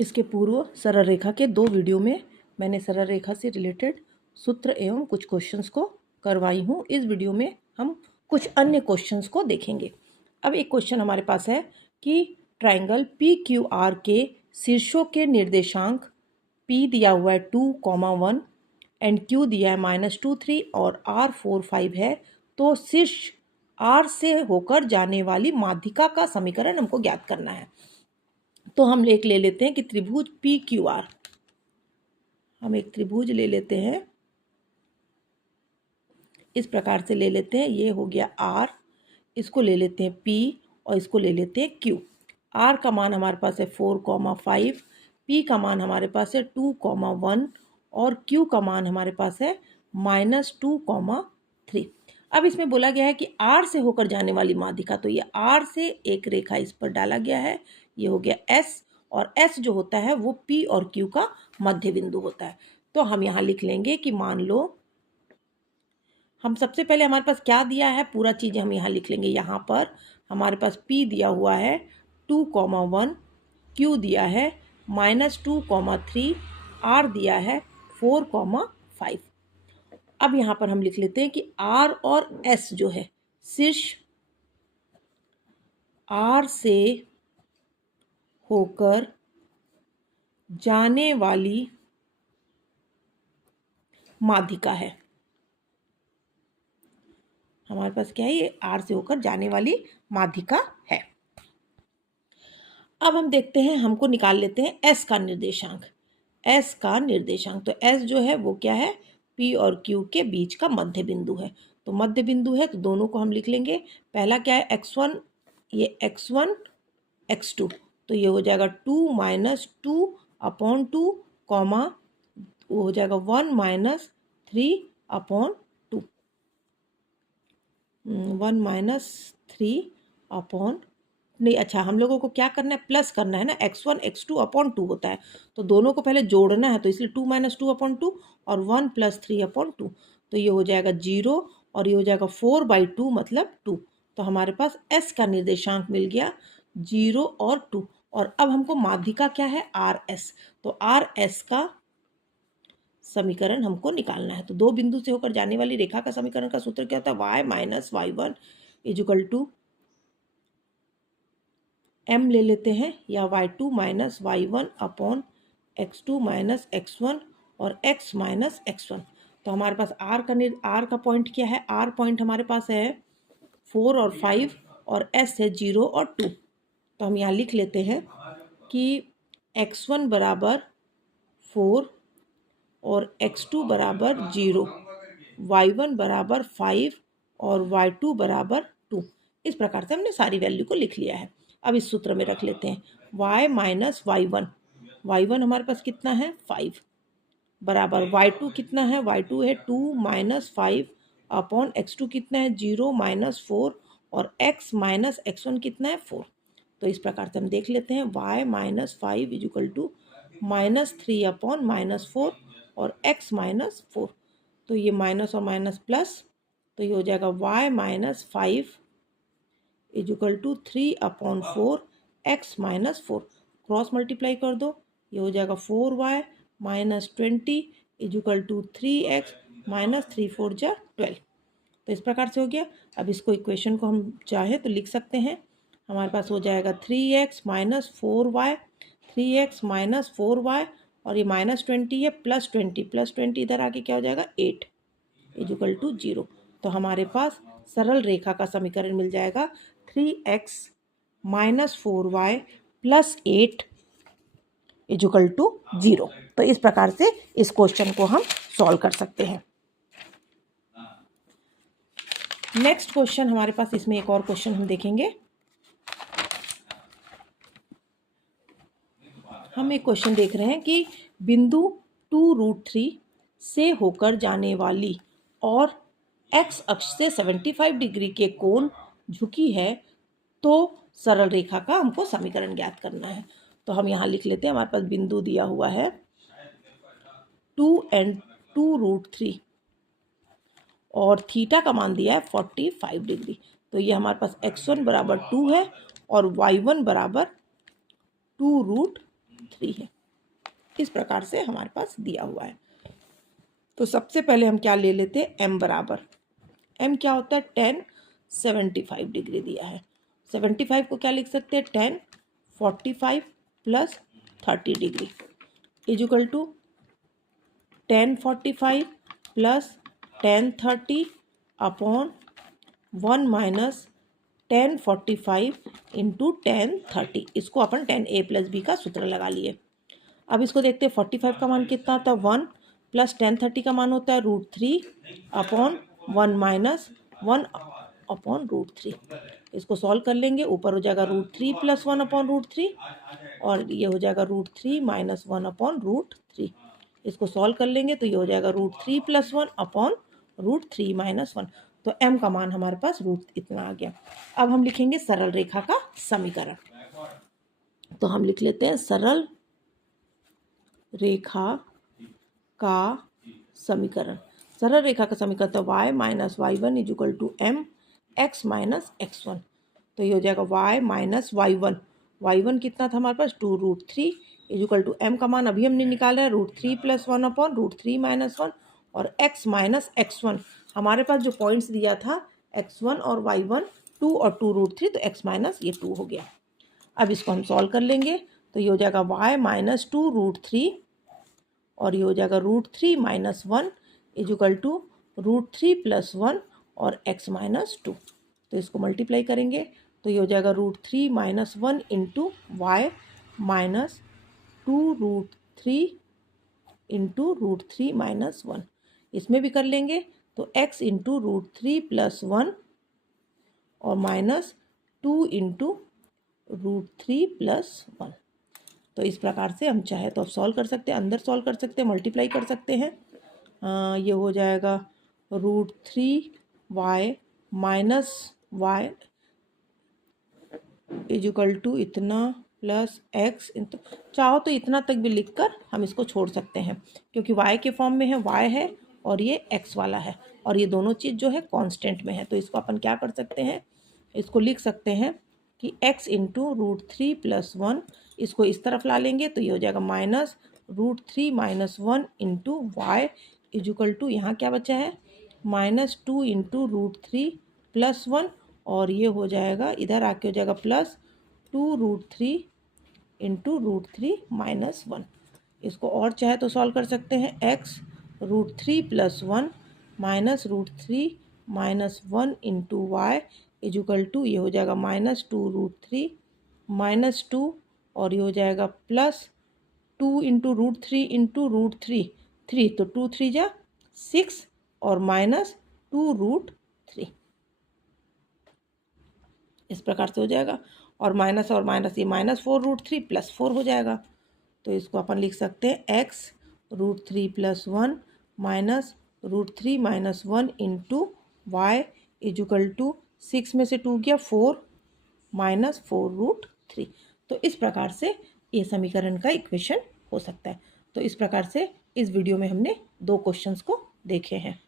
इसके पूर्व सरल रेखा के 2 वीडियो में मैंने सरल रेखा से रिलेटेड सूत्र एवं कुछ क्वेश्चंस को करवाई हूँ। इस वीडियो में हम कुछ अन्य क्वेश्चंस को देखेंगे। अब एक क्वेश्चन हमारे पास है कि ट्राइंगल PQR के शीर्षों के निर्देशांक P दिया हुआ है 2,1 एंड Q दिया है -2, 3 और R 4, 5 है, तो शीर्ष R से होकर जाने वाली माध्यिका का समीकरण हमको ज्ञात करना है। तो हम एक ले लेते हैं कि त्रिभुज PQR, हम एक त्रिभुज ले लेते हैं, इस प्रकार से ले लेते हैं। ये हो गया R, इसको ले लेते हैं P और इसको ले लेते हैं Q। R का मान हमारे पास है 4,5, P का मान हमारे पास है 2,1 और Q का मान हमारे पास है -2,3। अब इसमें बोला गया है कि R से होकर जाने वाली माध्यिका, तो ये R से एक रेखा इस पर डाला गया है, ये हो गया S, और S जो होता है वो P और Q का मध्य बिंदु होता है। तो हम यहाँ लिख लेंगे कि मान लो हम सबसे पहले हमारे पास क्या दिया है, पूरा चीज़ हम यहाँ लिख लेंगे। यहाँ पर हमारे पास P दिया हुआ है 2,1, Q दिया है -2,3, R दिया है 4,5। अब यहाँ पर हम लिख लेते हैं कि R और S जो है शीर्ष R से होकर जाने वाली माध्यिका है। हमारे पास क्या है, ये R से होकर जाने वाली माध्यिका है। अब हम देखते हैं, हमको निकाल लेते हैं S का निर्देशांक। S का निर्देशांक, तो S जो है वो क्या है, P और Q के बीच का मध्य बिंदु है। तो मध्य बिंदु है तो दोनों को हम लिख लेंगे। पहला क्या है x1, ये x1 x2, तो ये हो जाएगा 2 - 2/2 कॉमा वो हो जाएगा 1 - 3/2, 1 - 3/, नहीं, अच्छा हम लोगों को क्या करना है, प्लस करना है ना, x1 x2/2 होता है, तो दोनों को पहले जोड़ना है, तो इसलिए 2 - 2/2 और 1 + 3/2, तो ये हो जाएगा 0 और ये हो जाएगा 4/2 मतलब 2। तो हमारे पास S का निर्देशांक मिल गया 0 और 2। और अब हमको माध्यिका क्या है, RS, तो RS का समीकरण हमको निकालना है। तो दो बिंदु से होकर जाने वाली रेखा का समीकरण का सूत्र क्या होता है, y - y1 = m ले लेते हैं, या y2 - y1 x2 - x1 और x - x1। तो हमारे पास R का पॉइंट क्या है, R पॉइंट हमारे पास है 4 और 5 और S है 0 और 2। तो हम यहाँ लिख लेते हैं कि x1 = 4 और x2 = 0, y1 = 5 और y2 = 2। इस प्रकार से हमने सारी वैल्यू को लिख लिया है। अब इस सूत्र में रख लेते हैं, y - y1, y1 हमारे पास कितना है 5, बराबर y2 कितना है, y2 है 2 - 5 x2 कितना है 0 - 4 और x - x1 कितना है 4। तो इस प्रकार से हम देख लेते हैं, y - 5 = -3 - 4 और x - 4, तो ये माइनस और माइनस प्लस, तो ये हो जाएगा y - 5 = 3/4 x - 4, क्रॉस मल्टीप्लाई कर दो, ये हो जाएगा 4y - 20 = 3x - 3 4 = 12। तो इस प्रकार से हो गया। अब इसको इक्वेशन को हम चाहे तो लिख सकते हैं, हमारे पास हो जाएगा 3x - 4y, 3x - 4y और ये -20 है, +20 इधर आके क्या हो जाएगा 8 = 0। तो हमारे पास सरल रेखा का समीकरण मिल जाएगा 3x - 4y + 8 = 0। तो इस प्रकार से इस क्वेश्चन को हम सॉल्व कर सकते हैं। नेक्स्ट क्वेश्चन हमारे पास, इसमें एक और क्वेश्चन हम देखेंगे। हम एक क्वेश्चन देख रहे हैं कि बिंदु 2√3 से होकर जाने वाली और x अक्ष से 75 डिग्री के कोण झुकी है, तो सरल रेखा का हमको समीकरण ज्ञात करना है। तो हम यहाँ लिख लेते हैं, हमारे पास बिंदु दिया हुआ है 2 और 2√3 और थीटा का मान दिया है 45 डिग्री। तो ये हमारे पास x1 = 2 है और y1 = 2√3 3 है। इस प्रकार से हमारे पास दिया हुआ है। तो सबसे पहले हम क्या ले लेते हैं, m बराबर, m क्या होता है, 10 75 डिग्री दिया है। 75 को क्या लिख सकते हैं, 10 45 plus 30 degree equal to 10 45 plus 10 30 upon 1 minus 10 45 into 10 30। इसको अपन 10a प्लस बी का सूत्र लगा लिए। अब इसको देखते हैं, 45 का मान कितना होता है, 1 प्लस 10 30 का मान होता है √3 अपॉन 1 माइनस 1 अपॉन √3। इसको सॉल्व कर लेंगे, ऊपर हो जाएगा √3 प्लस 1 अपॉन √3 और ये हो जाएगा √3 माइनस 1 अपॉन √3। इसको सॉल्व कर लेंगे तो ये हो जाएगा √3 प्लस 1 अपॉन √3 माइनस 1। तो m का मान हमारे पास इतना आ गया। अब हम लिखेंगे सरल रेखा का समीकरण। तो हम लिख लेते हैं सरल रेखा का समीकरण। सरल रेखा का समीकरण तो y minus y1 equal to m x minus x1। तो ये हो जाएगा y माइनस y1 कितना था हमारे पास, 2√3 इजुकल टू m का मान अभी हमने निकाला है √3 प्लस 1 अपॉन √3 माइनस 1 और x माइनस x1। हमारे पास जो पॉइंट्स दिया था x1 और y1 2 और 2√3, तो x माइनस ये 2 हो गया। अब इसको हम सॉल्व कर लेंगे तो ये हो जाएगा y माइनस 2√3 और ये हो जाएगा √3 माइनस 1 इजुकल टू √3 प्लस 1 और x माइनस 2। तो इसको मल्टीप्लाई करेंगे तो ये हो जाएगा √3 minus 1 into y minus 2√3 into √3 minus 1। इसमें भी कर लेंगे तो x इंटू √3 प्लस 1 और माइनस 2 इंटू √3 प्लस 1। तो इस प्रकार से हम चाहे तो अब सॉल्व कर सकते हैं, अंदर सॉल्व कर सकते हैं, मल्टीप्लाई कर सकते हैं। ये हो जाएगा √3y minus y equal to इतना प्लस x। चाहो तो इतना तक भी लिखकर हम इसको छोड़ सकते हैं क्योंकि y के फॉर्म में है, y है और ये x वाला है और ये दोनों चीज़ जो है कांस्टेंट में है। तो इसको अपन क्या कर सकते हैं, इसको लिख सकते हैं कि x इंटू √3 प्लस 1, इसको इस तरफ ला लेंगे तो ये हो जाएगा minus √3 minus 1 into y equal to यहाँ क्या बचा है माइनस 2 इंटू √3 प्लस 1 और ये हो जाएगा इधर आके हो जाएगा प्लस 2√3 इंटू √3 माइनस 1। इसको और चाहे तो सॉल्व कर सकते हैं, x √3 plus 1 minus √3 minus 1 into y equal to ये हो जाएगा माइनस 2√3 माइनस 2 और ये हो जाएगा प्लस 2 इंटू √3 इंटू √3 3, तो 2 3 जा 6 और माइनस 2√3। इस प्रकार से हो जाएगा और माइनस ये माइनस 4√3 प्लस 4 हो जाएगा। तो इसको अपन लिख सकते हैं x √3 plus 1 minus √3 minus 1 into y equal to 6 में से 2 गया 4 माइनस 4√3। तो इस प्रकार से ये समीकरण का इक्वेशन हो सकता है। तो इस प्रकार से इस वीडियो में हमने 2 क्वेश्चंस को देखे हैं।